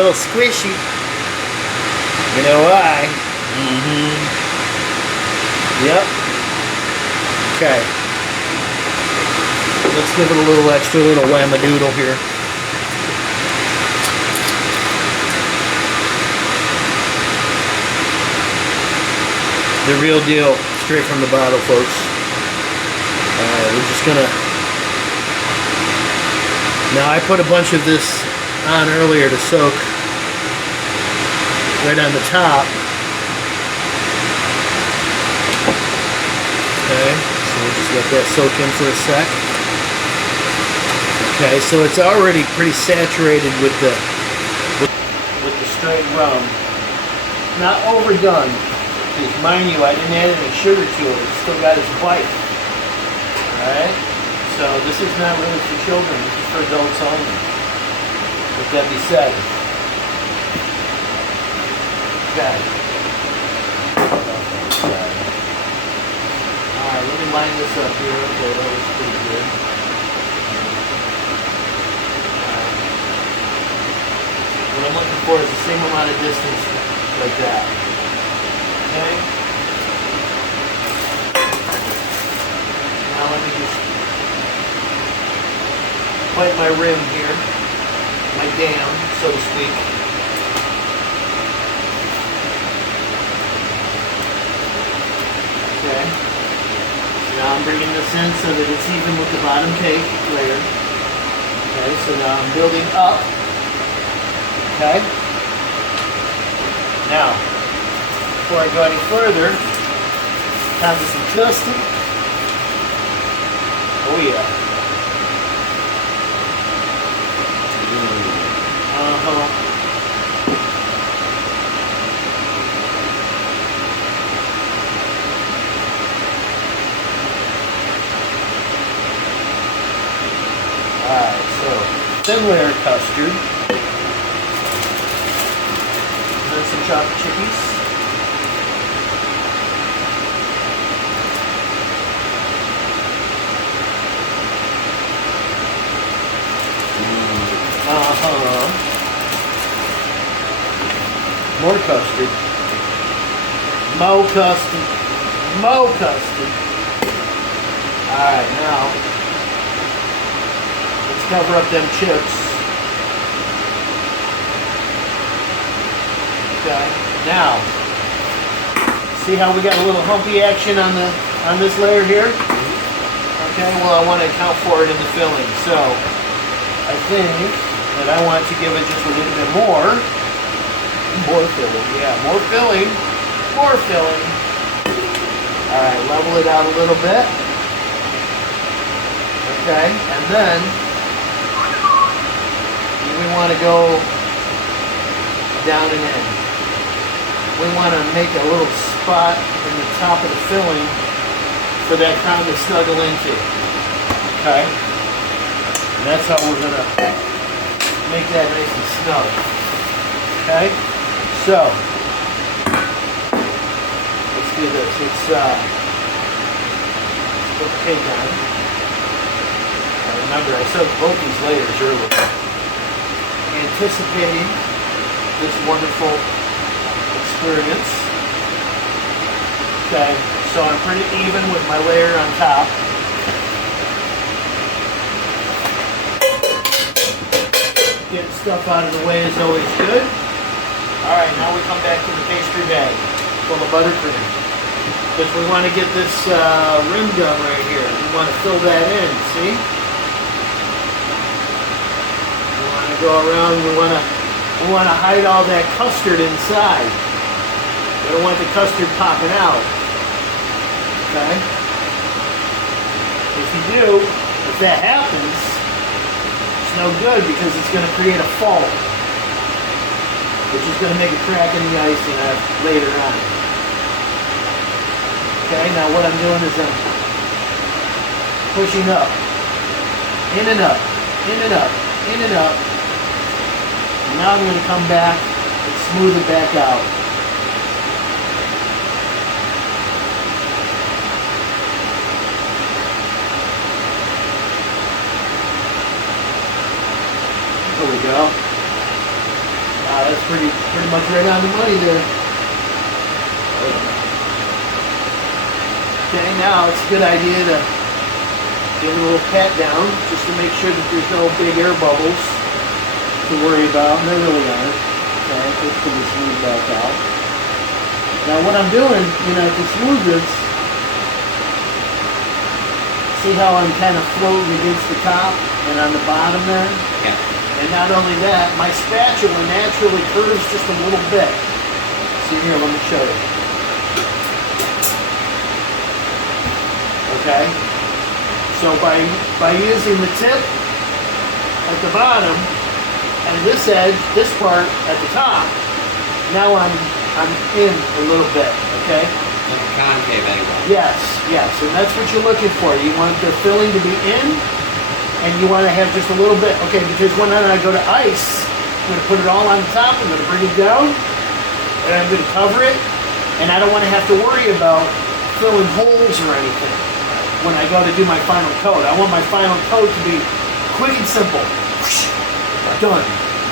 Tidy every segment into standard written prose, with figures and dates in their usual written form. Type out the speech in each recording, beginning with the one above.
little squishy. You know why? Yep. Okay. Let's give it a little extra little whamadoodle here. The real deal, straight from the bottle, folks. Alright, we're just gonna... Now I put a bunch of this on earlier to soak right on the top. Okay, so we'll just let that soak in for a sec. Okay, so it's already pretty saturated with the straight rum. Not overdone. Because mind you, I didn't add any sugar to it. It's still got its bite. Alright? So this is not really for children. This is for adults only. Let that be said. Okay. Alright, let me line this up here. Okay, that looks pretty good. What I'm looking for is the same amount of distance like that. Okay? Now let me just bite my rim here. My dam, so to speak. Okay. So now I'm bringing this in so that it's even with the bottom cake layer. Okay, so now I'm building up. Okay? Now, before I go any further, time for some custard. Oh yeah. Alright, so thin layer custard. And then some chopped chickies. More custard. More custard. More custard. Alright, now let's cover up them chips. Okay. Now, see how we got a little humpy action on this layer here? Okay, well I want to account for it in the filling. So I think that I want to give it just a little bit more filling, yeah, more filling. Alright, level it out a little bit. Okay, and then we want to go down and in. We want to make a little spot in the top of the filling for that crown to snuggle into. Okay? And that's how we're going to make that nice and snug. Okay? So, let's do this. Let's put the cake on. Remember, I said both these layers earlier. Anticipating this wonderful experience. Okay, so I'm pretty even with my layer on top. Getting stuff out of the way is always good. Alright, now we come back to the pastry bag full of buttercream. Because we want to get this rim done right here. We want to fill that in, see? We want to go around, we want to hide all that custard inside. We don't want the custard popping out. Okay? If you do, if that happens, it's no good because it's going to create a fault, which is going to make a crack in the icing later on. Okay, now what I'm doing is I'm pushing up, in and up, in and up, in and up. And now I'm going to come back and smooth it back out. There we go. right on the money there. Okay, now it's a good idea to give it a little pat down just to make sure that there's no big air bubbles to worry about. And there really aren't. Okay, this can be smoothed back out. Now what I'm doing, to smooth this, see how I'm kind of floating against the top and on the bottom there? Yeah. And not only that, my spatula naturally curves just a little bit. See here, let me show you. Okay? So by using the tip at the bottom and this edge, this part at the top, now I'm in a little bit, okay? Like a concave anyway. Yes, and that's what you're looking for. You want the filling to be in, and you want to have just a little bit, okay, because when I go to ice, I'm going to put it all on the top, I'm going to bring it down, and I'm going to cover it, and I don't want to have to worry about filling holes or anything when I go to do my final coat. I want my final coat to be quick and simple. Done,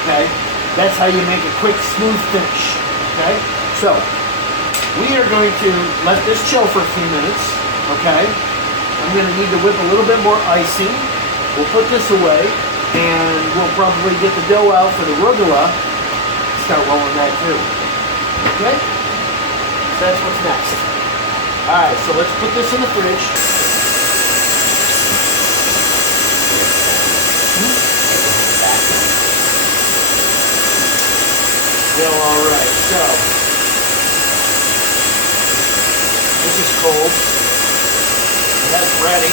okay? That's how you make a quick, smooth finish, okay? So, we are going to let this chill for a few minutes, okay? I'm going to need to whip a little bit more icing. We'll put this away, and we'll probably get the dough out for the arugula, start rolling that too, okay? So that's what's next. All right, so let's put this in the fridge. All right, so this is cold, and that's ready.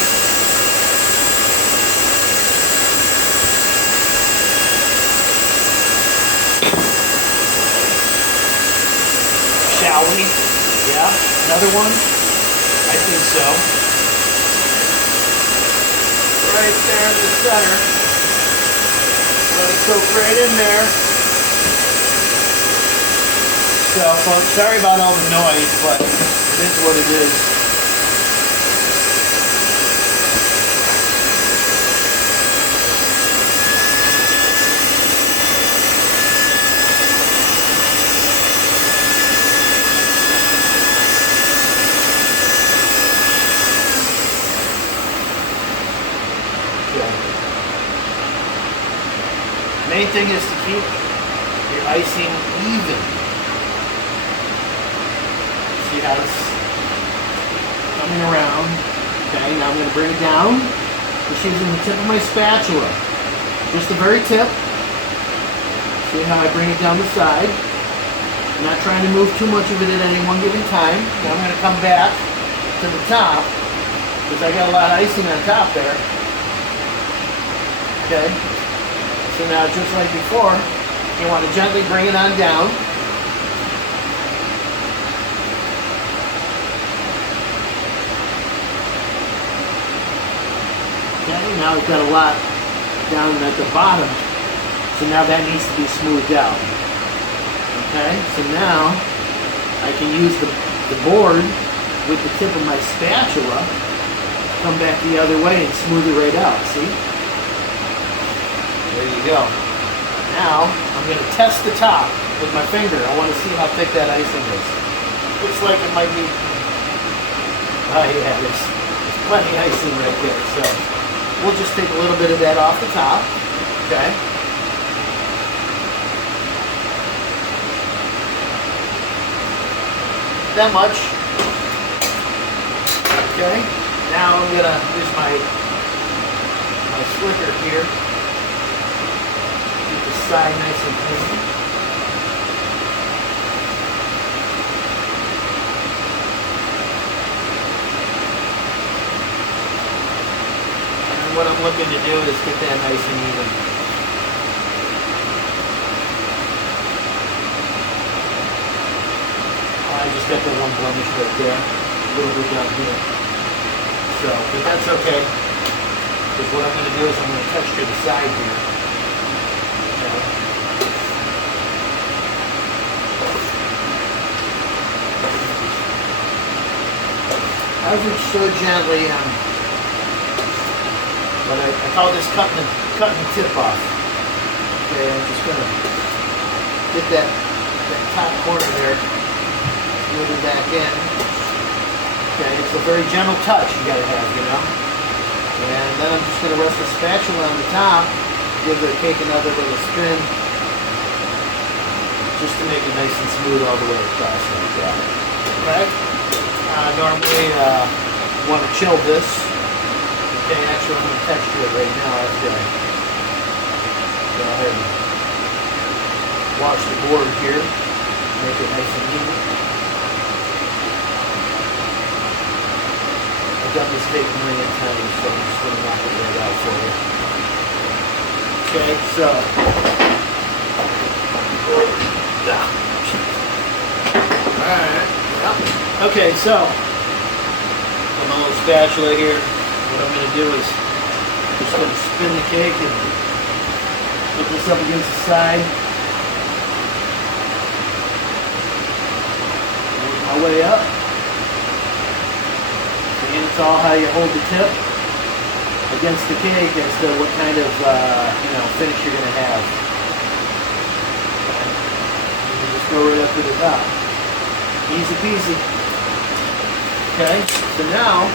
Shall we? Yeah, another one? I think so. Right there in the center. Let it soak right in there. So, folks, sorry about all the noise, but it is what it is. Main thing is to keep your icing even. See how it's coming around. Okay, now I'm going to bring it down. Just using the tip of my spatula. Just the very tip. See how I bring it down the side. I'm not trying to move too much of it at any one given time. Now I'm going to come back to the top because I got a lot of icing on top there. Okay. So now just like before, you want to gently bring it on down. Okay, now we've got a lot down at the bottom, so now that needs to be smoothed out. Okay, so now I can use the board with the tip of my spatula, come back the other way and smooth it right out, see? There you go. Now, I'm going to test the top with my finger. I want to see how thick that icing is. Looks like it might be, oh yeah, there's plenty of icing right there, so we'll just take a little bit of that off the top, okay? That much. Okay, now I'm gonna use my slicker here. Keep the side nice and clean. What I'm looking to do is get that nice and even. I just got that one blemish right there, a little bit down here. So, but that's okay, because what I'm going to do is I'm going to texture the side here. Okay. Ever so gently, but I call this cutting the tip off. Okay, I'm just going to get that top corner there. Moving back in. Okay, it's a very gentle touch you gotta have, you know. And then I'm just gonna rest the spatula on the top, give the cake another little spin, just to make it nice and smooth all the way across like that. Okay. Normally, want to chill this. Okay, actually I'm going to texture it right now after I go ahead and wash the board here. Make it nice and even. I've done this cake a million times, so I'm just going to knock it right out for you. Okay, so. Alright, yeah. Okay, so with my little spatula here, what I'm going to do is just going to spin the cake and put this up against the side. Work my way up. And it's all how you hold the tip against the cake as to what kind of finish you're going to have. And just go right up to the top. Easy peasy. Okay, so now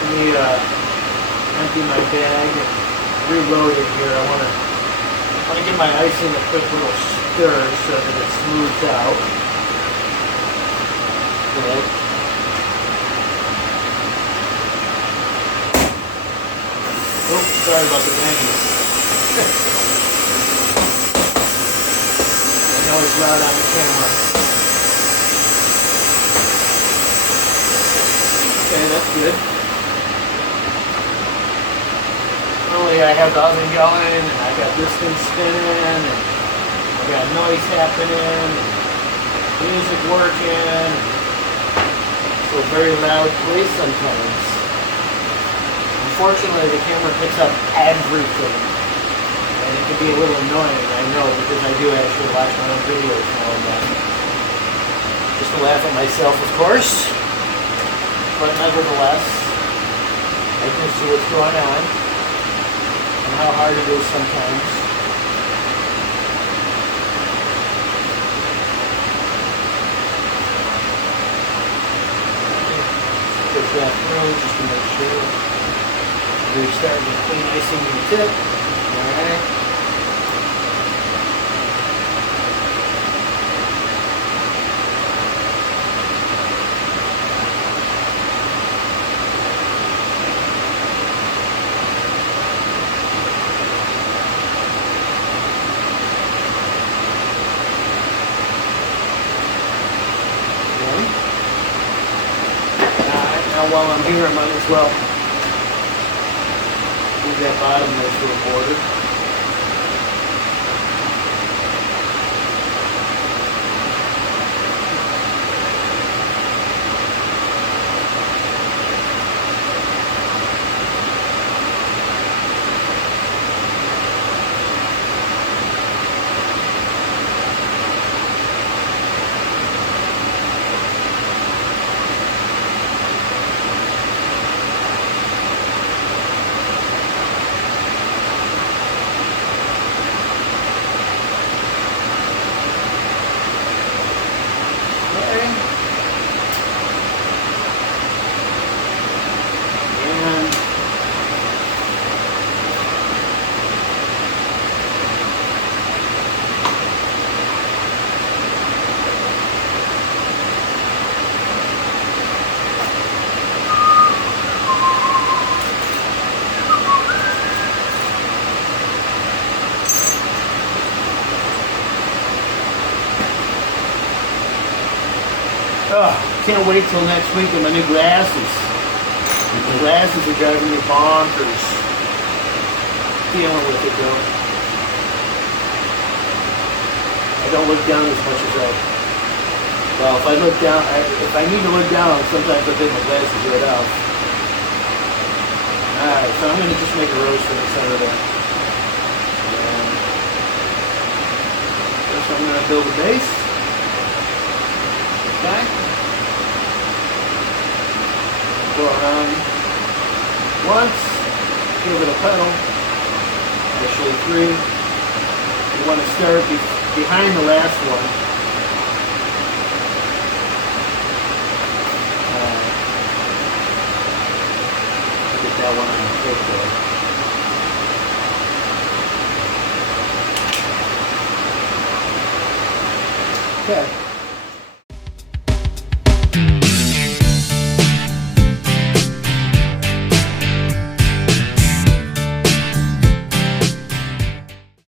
let me empty my bag and reload it here. I want to give my icing a quick little stir so that it smooths out. Okay. Oh, sorry about the banging. I know it's loud on the camera. Okay, that's good. Normally I have the oven going and I got this thing spinning and I got noise happening and music working. It's a very loud place sometimes. Unfortunately the camera picks up everything. And it can be a little annoying, I know, because I do actually watch my own videos now and then. Just to laugh at myself, of course. But nevertheless, I can see what's going on and how hard it is sometimes. Push that through just to make sure you're starting to clean icing in the tip. Alright. Now while I'm here, I might as well do that bottom nice little border. Oh, can't wait till next week with my new glasses. The glasses are driving me bonkers. Dealing with it though. I don't look down as much as well, if I look down, if I need to look down, sometimes I take my glasses right off. Alright, so I'm going to just make a roast in the center there. And first I'm going to build a base. Okay. Go around once, give it a pedal, actually 3, You want to start behind the last one. Get that one on the cake there. Okay.